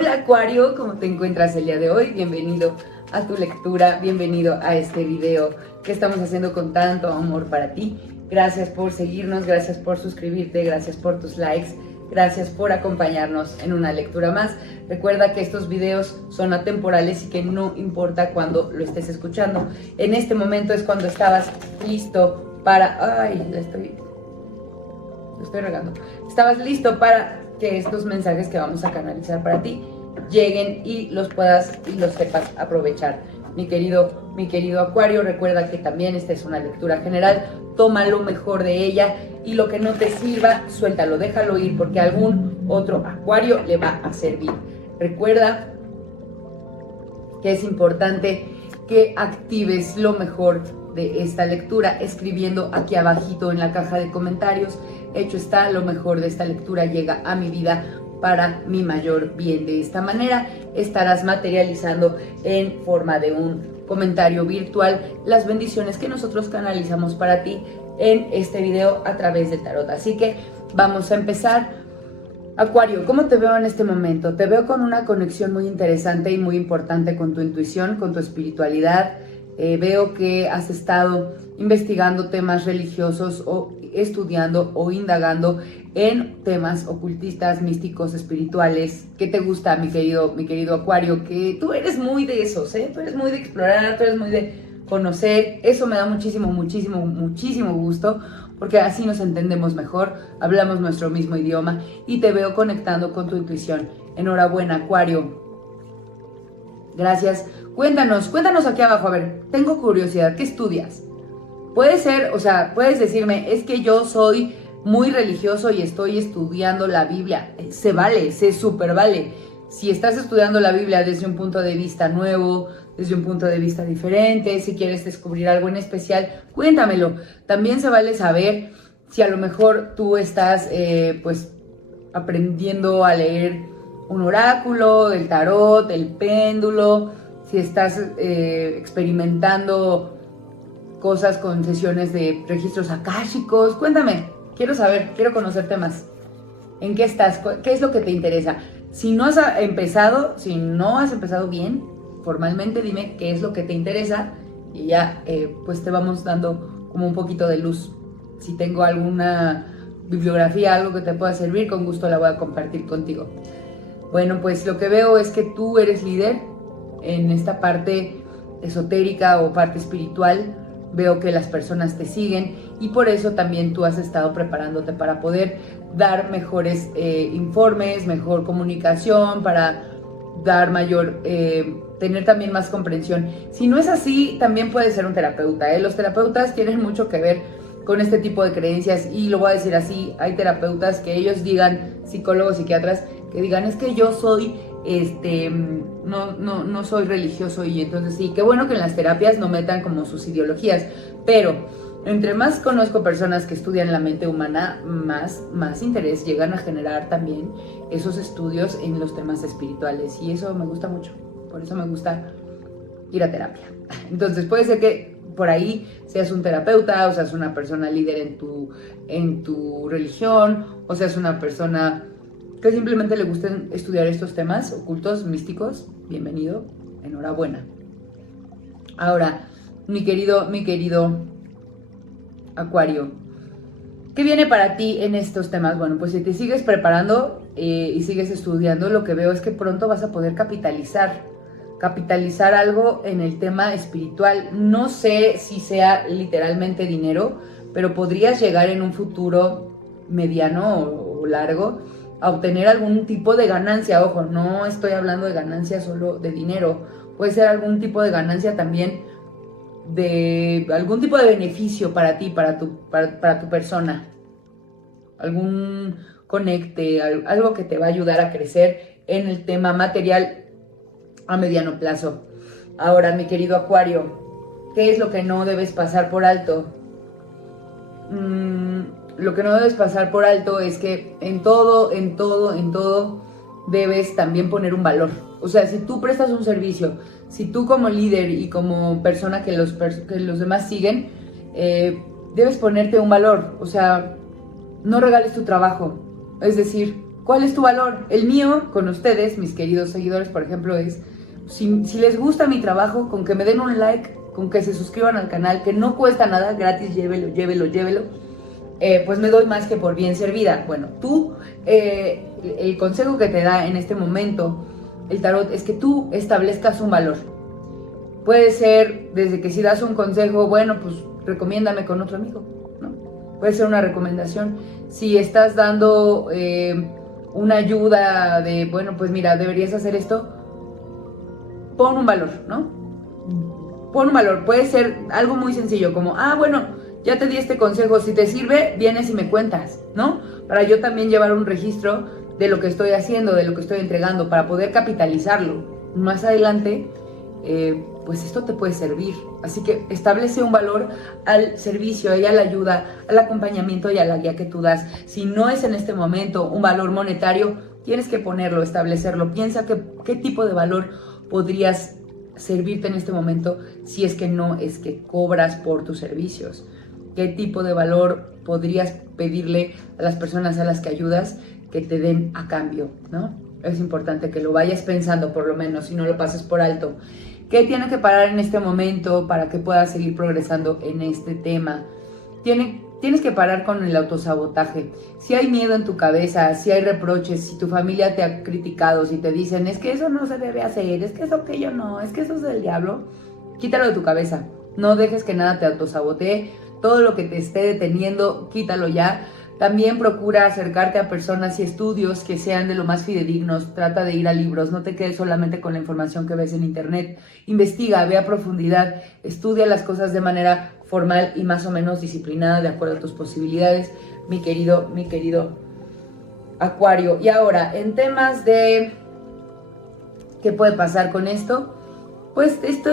Hola Acuario, ¿cómo te encuentras el día de hoy? Bienvenido a tu lectura, bienvenido a este video que estamos haciendo con tanto amor para ti. Gracias por seguirnos, gracias por suscribirte, gracias por tus likes, gracias por acompañarnos en una lectura más. Recuerda que estos videos son atemporales y que no importa cuándo lo estés escuchando. En este momento es cuando estabas listo para... ¡Ay! Lo estoy regando. Estabas listo para que estos mensajes que vamos a canalizar para ti lleguen y los puedas y los sepas aprovechar. Mi querido Acuario, recuerda que también esta es una lectura general. Toma lo mejor de ella y lo que no te sirva, suéltalo, déjalo ir, porque a algún otro Acuario le va a servir. Recuerda que es importante que actives lo mejor de esta lectura escribiendo aquí abajito en la caja de comentarios: hecho está, lo mejor de esta lectura llega a mi vida para mi mayor bien. De esta manera estarás materializando en forma de un comentario virtual las bendiciones que nosotros canalizamos para ti en este video a través del tarot. Así que vamos a empezar. Acuario, ¿cómo te veo en este momento? Te veo con una conexión muy interesante y muy importante con tu intuición, con tu espiritualidad. Veo que has estado investigando temas religiosos o estudiando o indagando en temas ocultistas, místicos, espirituales. ¿Qué te gusta, mi querido Acuario? Que tú eres muy de esos, ¿eh? Tú eres muy de explorar, tú eres muy de conocer. Eso me da muchísimo gusto, porque así nos entendemos mejor, hablamos nuestro mismo idioma y te veo conectando con tu intuición. Enhorabuena, Acuario. Gracias. Cuéntanos aquí abajo, a ver, tengo curiosidad, ¿qué estudias? Puede ser, o sea, puedes decirme, es que yo soy muy religioso y estoy estudiando la Biblia. Se vale, se súper vale. Si estás estudiando la Biblia desde un punto de vista nuevo, desde un punto de vista diferente, si quieres descubrir algo en especial, cuéntamelo. También se vale saber si a lo mejor tú estás, pues, aprendiendo a leer un oráculo, el tarot, el péndulo, si estás experimentando cosas con sesiones de registros akáshicos. Cuéntame, quiero saber, quiero conocerte más. ¿En qué estás? ¿Qué es lo que te interesa? Si no has empezado bien, formalmente dime qué es lo que te interesa y ya pues te vamos dando como un poquito de luz. Si tengo alguna bibliografía, algo que te pueda servir, con gusto la voy a compartir contigo. Bueno, pues lo que veo es que tú eres líder en esta parte esotérica o parte espiritual. Veo que las personas te siguen y por eso también tú has estado preparándote para poder dar mejores informes, mejor comunicación, para dar mayor, tener también más comprensión. Si no es así, también puedes ser un terapeuta, ¿eh? Los terapeutas tienen mucho que ver con este tipo de creencias y lo voy a decir así: hay terapeutas que ellos digan, psicólogos, psiquiatras, que digan, es que yo soy no soy religioso, y entonces sí, qué bueno que en las terapias no metan como sus ideologías, pero entre más conozco personas que estudian la mente humana, más interés llegan a generar también esos estudios en los temas espirituales, y eso me gusta mucho, por eso me gusta ir a terapia. Entonces puede ser que por ahí seas un terapeuta, o seas una persona líder en tu religión, o seas una persona que simplemente le gusten estudiar estos temas ocultos, místicos. Bienvenido, enhorabuena. Ahora, mi querido Acuario, ¿qué viene para ti en estos temas? Bueno, pues si te sigues preparando y sigues estudiando, lo que veo es que pronto vas a poder capitalizar algo en el tema espiritual. No sé si sea literalmente dinero, pero podrías llegar en un futuro mediano o largo a obtener algún tipo de ganancia. Ojo, no estoy hablando de ganancia solo de dinero, puede ser algún tipo de ganancia también, de algún tipo de beneficio para ti, para tu persona, algún conecte, algo que te va a ayudar a crecer en el tema material a mediano plazo. Ahora, mi querido Acuario, ¿qué es lo que no debes pasar por alto? Lo que no debes pasar por alto es que en todo debes también poner un valor. O sea, si tú prestas un servicio, si tú como líder y como persona que los demás siguen, debes ponerte un valor. O sea, no regales tu trabajo. Es decir, ¿Cuál es tu valor? El mío con ustedes, mis queridos seguidores, por ejemplo, es si les gusta mi trabajo, con que me den un like, con que se suscriban al canal, que no cuesta nada, gratis, llévelo, pues me doy más que por bien servida. Bueno, tú, el consejo que te da en este momento el tarot es que tú establezcas un valor. Puede ser desde que si das un consejo, bueno, pues recomiéndame con otro amigo, ¿no? Puede ser una recomendación. Si estás dando una ayuda de, bueno, pues mira, deberías hacer esto, pon un valor, ¿no? Pon un valor. Puede ser algo muy sencillo como, bueno, ya te di este consejo, si te sirve, vienes y me cuentas, ¿no? Para yo también llevar un registro de lo que estoy haciendo, de lo que estoy entregando, para poder capitalizarlo. Más adelante, pues esto te puede servir. Así que establece un valor al servicio y a la ayuda, al acompañamiento y a la guía que tú das. Si no es en este momento un valor monetario, tienes que ponerlo, establecerlo. Piensa qué tipo de valor podrías servirte en este momento si es que no es que cobras por tus servicios. ¿Qué tipo de valor podrías pedirle a las personas a las que ayudas que te den a cambio, ¿no? Es importante que lo vayas pensando por lo menos y no lo pases por alto. ¿Qué tiene que parar en este momento para que puedas seguir progresando en este tema? Tienes que parar con el autosabotaje. Si hay miedo en tu cabeza, si hay reproches, si tu familia te ha criticado, si te dicen, es que eso no se debe hacer, es que eso que yo no, es que eso es del diablo, quítalo de tu cabeza. No dejes que nada te autosabotee. Todo lo que te esté deteniendo, quítalo ya. También procura acercarte a personas y estudios que sean de lo más fidedignos. Trata de ir a libros, no te quedes solamente con la información que ves en internet. Investiga, ve a profundidad, estudia las cosas de manera formal y más o menos disciplinada de acuerdo a tus posibilidades, mi querido Acuario. Y ahora, en temas de qué puede pasar con esto, pues esto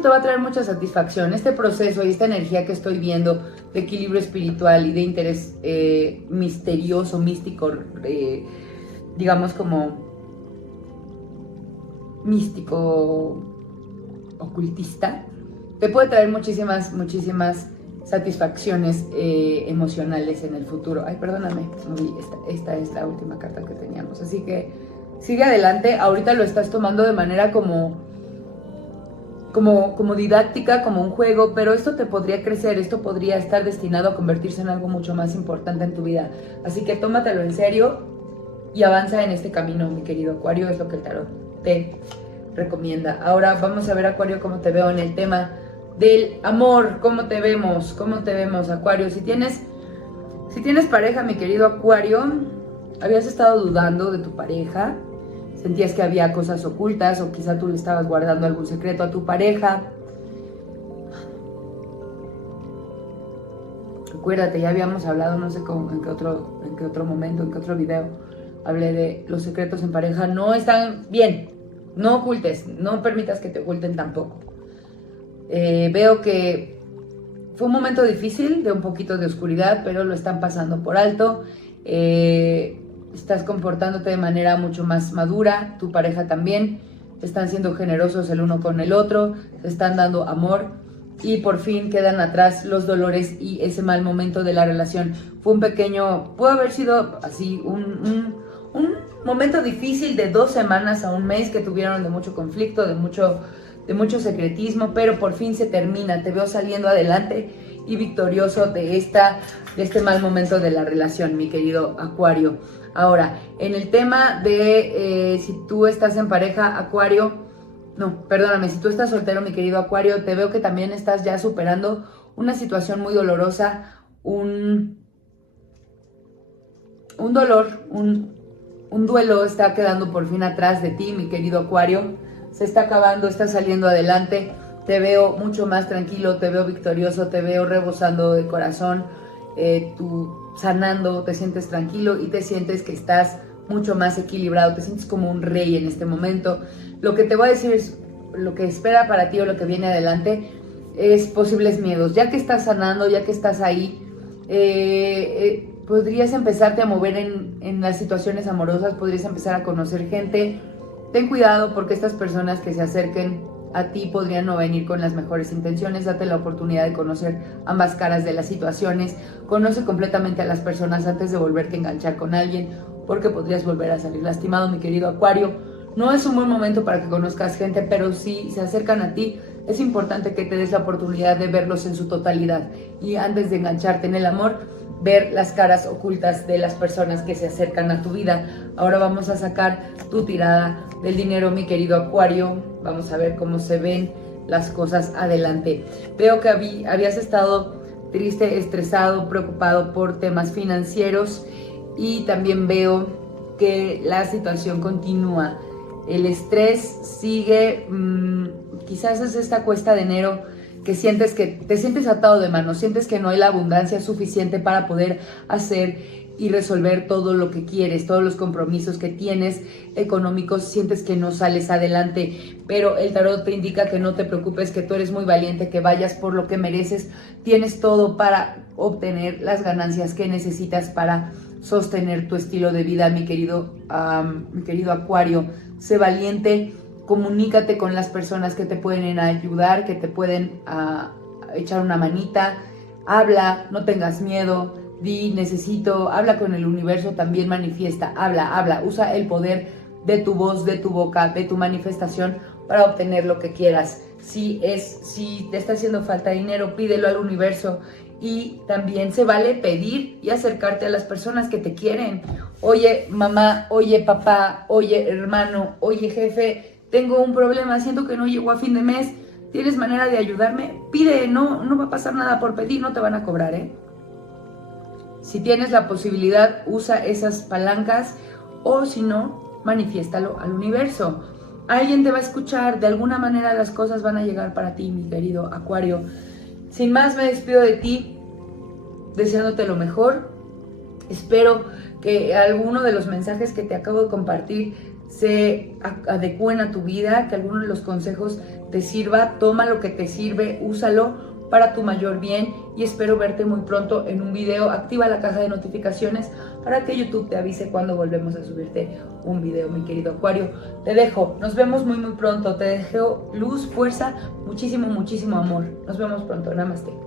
te va a traer mucha satisfacción. Este proceso y esta energía que estoy viendo de equilibrio espiritual y de interés misterioso, místico, digamos como místico, ocultista, te puede traer muchísimas satisfacciones emocionales en el futuro. Ay, perdóname, esta es la última carta que teníamos. Así que sigue adelante. Ahorita lo estás tomando de manera como didáctica, como un juego, pero esto te podría crecer, esto podría estar destinado a convertirse en algo mucho más importante en tu vida. Así que tómatelo en serio y avanza en este camino, mi querido Acuario, es lo que el tarot te recomienda. Ahora vamos a ver, Acuario, cómo te veo en el tema del amor. ¿Cómo te vemos, Acuario? Si tienes pareja, mi querido Acuario, habías estado dudando de tu pareja, sentías que había cosas ocultas o quizá tú le estabas guardando algún secreto a tu pareja. Acuérdate, ya habíamos hablado, no sé en qué otro momento, en qué otro video, hablé de los secretos en pareja. No están bien, no ocultes, no permitas que te oculten tampoco. Veo que fue un momento difícil, de un poquito de oscuridad, pero lo están pasando por alto. Estás comportándote de manera mucho más madura, tu pareja también, están siendo generosos el uno con el otro, te están dando amor y por fin quedan atrás los dolores y ese mal momento de la relación. Fue un pequeño, pudo haber sido así, un momento difícil de 2 semanas a un mes que tuvieron de mucho conflicto, de mucho secretismo, pero por fin se termina. Te veo saliendo adelante y victorioso de este mal momento de la relación, mi querido Acuario. Ahora, en el tema de si tú estás en pareja, Acuario, si tú estás soltero, mi querido Acuario, te veo que también estás ya superando una situación muy dolorosa, un dolor, un duelo está quedando por fin atrás de ti, mi querido Acuario. Se está acabando, estás saliendo adelante, te veo mucho más tranquilo, te veo victorioso, te veo rebosando de corazón, tú sanando, te sientes tranquilo y te sientes que estás mucho más equilibrado, te sientes como un rey en este momento. Lo que te voy a decir es lo que espera para ti o lo que viene adelante es posibles miedos. Ya que estás sanando, ya que estás ahí, podrías empezarte a mover en las situaciones amorosas, podrías empezar a conocer gente. Ten cuidado porque estas personas que se acerquen a ti podrían no venir con las mejores intenciones. Date la oportunidad de conocer ambas caras de las situaciones. Conoce completamente a las personas antes de volverte a enganchar con alguien porque podrías volver a salir lastimado, mi querido Acuario. No es un buen momento para que conozcas gente, pero si se acercan a ti, es importante que te des la oportunidad de verlos en su totalidad. Y antes de engancharte en el amor, ver las caras ocultas de las personas que se acercan a tu vida. Ahora vamos a sacar tu tirada del dinero, mi querido Acuario. Vamos a ver cómo se ven las cosas adelante. Veo que habías estado triste, estresado, preocupado por temas financieros y también veo que la situación continúa. El estrés sigue, quizás es esta cuesta de enero que te sientes atado de manos, sientes que no hay la abundancia suficiente para poder hacer y resolver todo lo que quieres, todos los compromisos que tienes económicos, sientes que no sales adelante, pero el tarot te indica que no te preocupes, que tú eres muy valiente, que vayas por lo que mereces, tienes todo para obtener las ganancias que necesitas para sostener tu estilo de vida, mi querido Acuario. Sé valiente, comunícate con las personas que te pueden ayudar, que te pueden echar una manita, habla, no tengas miedo, habla con el universo, también manifiesta, habla, usa el poder de tu voz, de tu boca, de tu manifestación para obtener lo que quieras. Si te está haciendo falta dinero, pídelo al universo. Y también se vale pedir y acercarte a las personas que te quieren. Oye, mamá, oye, papá, oye, hermano, oye, jefe, tengo un problema, siento que no llego a fin de mes, ¿tienes manera de ayudarme? Pide, no va a pasar nada por pedir, no te van a cobrar, ¿eh? Si tienes la posibilidad, usa esas palancas, o si no, manifiéstalo al universo. Alguien te va a escuchar, de alguna manera las cosas van a llegar para ti, mi querido Acuario. Sin más, me despido de ti, deseándote lo mejor. Espero que alguno de los mensajes que te acabo de compartir se adecúen a tu vida, que alguno de los consejos te sirva. Toma lo que te sirve, úsalo para tu mayor bien y espero verte muy pronto en un video. Activa la caja de notificaciones para que YouTube te avise cuando volvemos a subirte un video, mi querido Acuario. Te dejo, nos vemos muy pronto. Te dejo luz, fuerza, muchísimo amor. Nos vemos pronto, namaste.